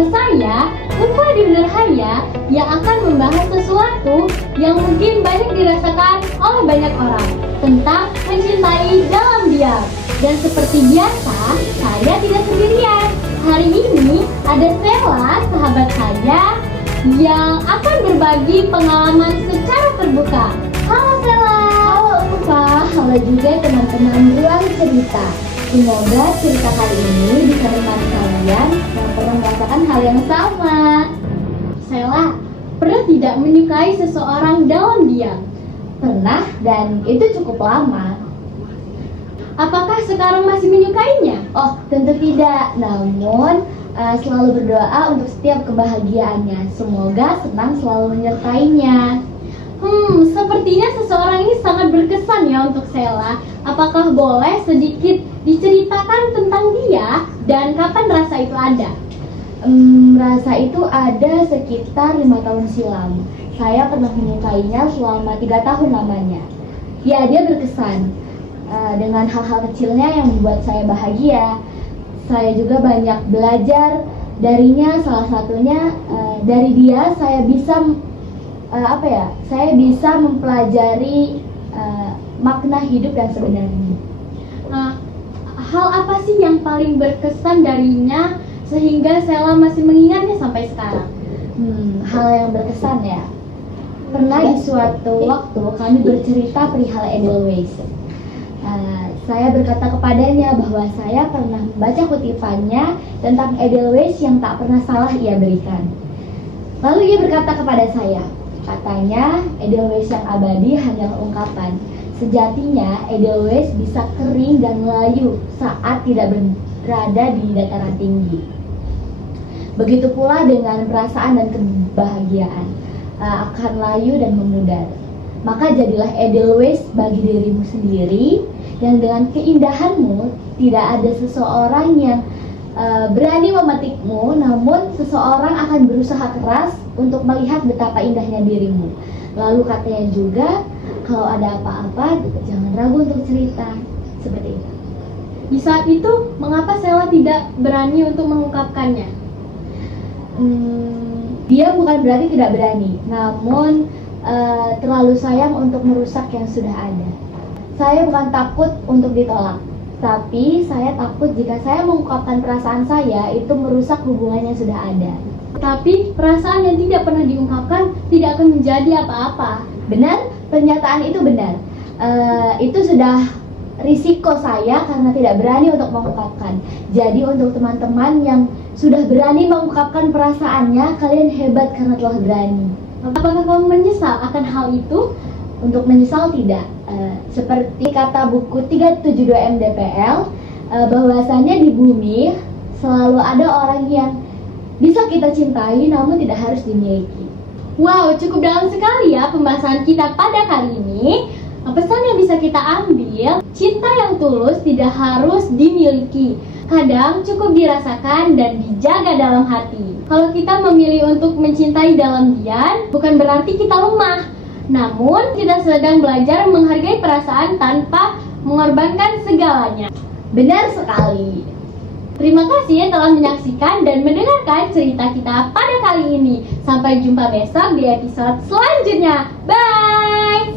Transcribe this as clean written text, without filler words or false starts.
bersama saya, Ulfa Nurhaya, yang akan membahas sesuatu yang mungkin banyak dirasakan oleh banyak orang tentang mencintai dalam diam. Dan seperti biasa, saya tidak sendirian. Hari ini ada Sela, sahabat saya, yang akan berbagi pengalaman secara terbuka. Halo Sela. Halo Ulfa, halo juga teman-teman ruang cerita. Semoga cerita kali ini bisa menemani kalian yang pernah merasakan hal yang sama. Sela, pernah tidak menyukai seseorang dalam diam? Pernah, dan itu cukup lama. Apakah sekarang masih menyukainya? Oh, tentu tidak. Namun selalu berdoa untuk setiap kebahagiaannya. Semoga senang selalu menyertainya. Sepertinya seseorang ini sangat berkesan ya untuk Sela. Apakah boleh sedikit diceritakan tentang dia dan kapan rasa itu ada? Rasa itu ada sekitar 5 tahun silam. Saya pernah menyukainya selama 3 tahun lamanya. Ya, dia berkesan dengan hal-hal kecilnya yang membuat saya bahagia. Saya juga banyak belajar darinya. Salah satunya dari dia saya bisa saya bisa mempelajari makna hidup yang sebenarnya. Hal apa sih yang paling berkesan darinya sehingga Sela masih mengingatnya sampai sekarang? Hal yang berkesan ya. Pernah di suatu waktu kami bercerita perihal Edelweiss. Saya berkata kepadanya bahwa saya pernah membaca kutipannya tentang Edelweiss yang tak pernah salah ia berikan. Lalu ia berkata kepada saya, katanya Edelweiss yang abadi hanyalah ungkapan. Sejatinya Edelweiss bisa kering dan layu saat tidak berada di dataran tinggi. Begitu pula dengan perasaan dan kebahagiaan akan layu dan memudar. Maka jadilah Edelweiss bagi dirimu sendiri, yang dengan keindahanmu tidak ada seseorang yang berani memetikmu, namun seseorang akan berusaha keras untuk melihat betapa indahnya dirimu. Lalu katanya juga, kalau ada apa-apa jangan ragu untuk cerita. Seperti itu. Di saat itu, mengapa Sela tidak berani untuk mengungkapkannya? Dia bukan berarti tidak berani, namun terlalu sayang untuk merusak yang sudah ada. Saya bukan takut untuk ditolak, tapi saya takut jika saya mengungkapkan perasaan saya itu merusak hubungan yang sudah ada. Tapi perasaan yang tidak pernah diungkapkan tidak akan menjadi apa-apa. Benar, pernyataan itu benar. Itu sudah risiko saya karena tidak berani untuk mengungkapkan. Jadi untuk teman-teman yang sudah berani mengungkapkan perasaannya, kalian hebat karena telah berani. Apakah kamu menyesal akan hal itu? Untuk menyesal tidak. Seperti kata buku 372 MDPL, bahwasanya di bumi selalu ada orang yang bisa kita cintai namun tidak harus dimiliki. Wow, cukup dalam sekali ya pembahasan kita pada kali ini. Pesan yang bisa kita ambil, cinta yang tulus tidak harus dimiliki. Kadang cukup dirasakan dan dijaga dalam hati. Kalau kita memilih untuk mencintai dalam diam, bukan berarti kita lemah. Namun, kita sedang belajar menghargai perasaan tanpa mengorbankan segalanya. Benar sekali. Terima kasih telah menyaksikan dan mendengarkan cerita kita pada kali ini. Sampai jumpa besok di episode selanjutnya. Bye!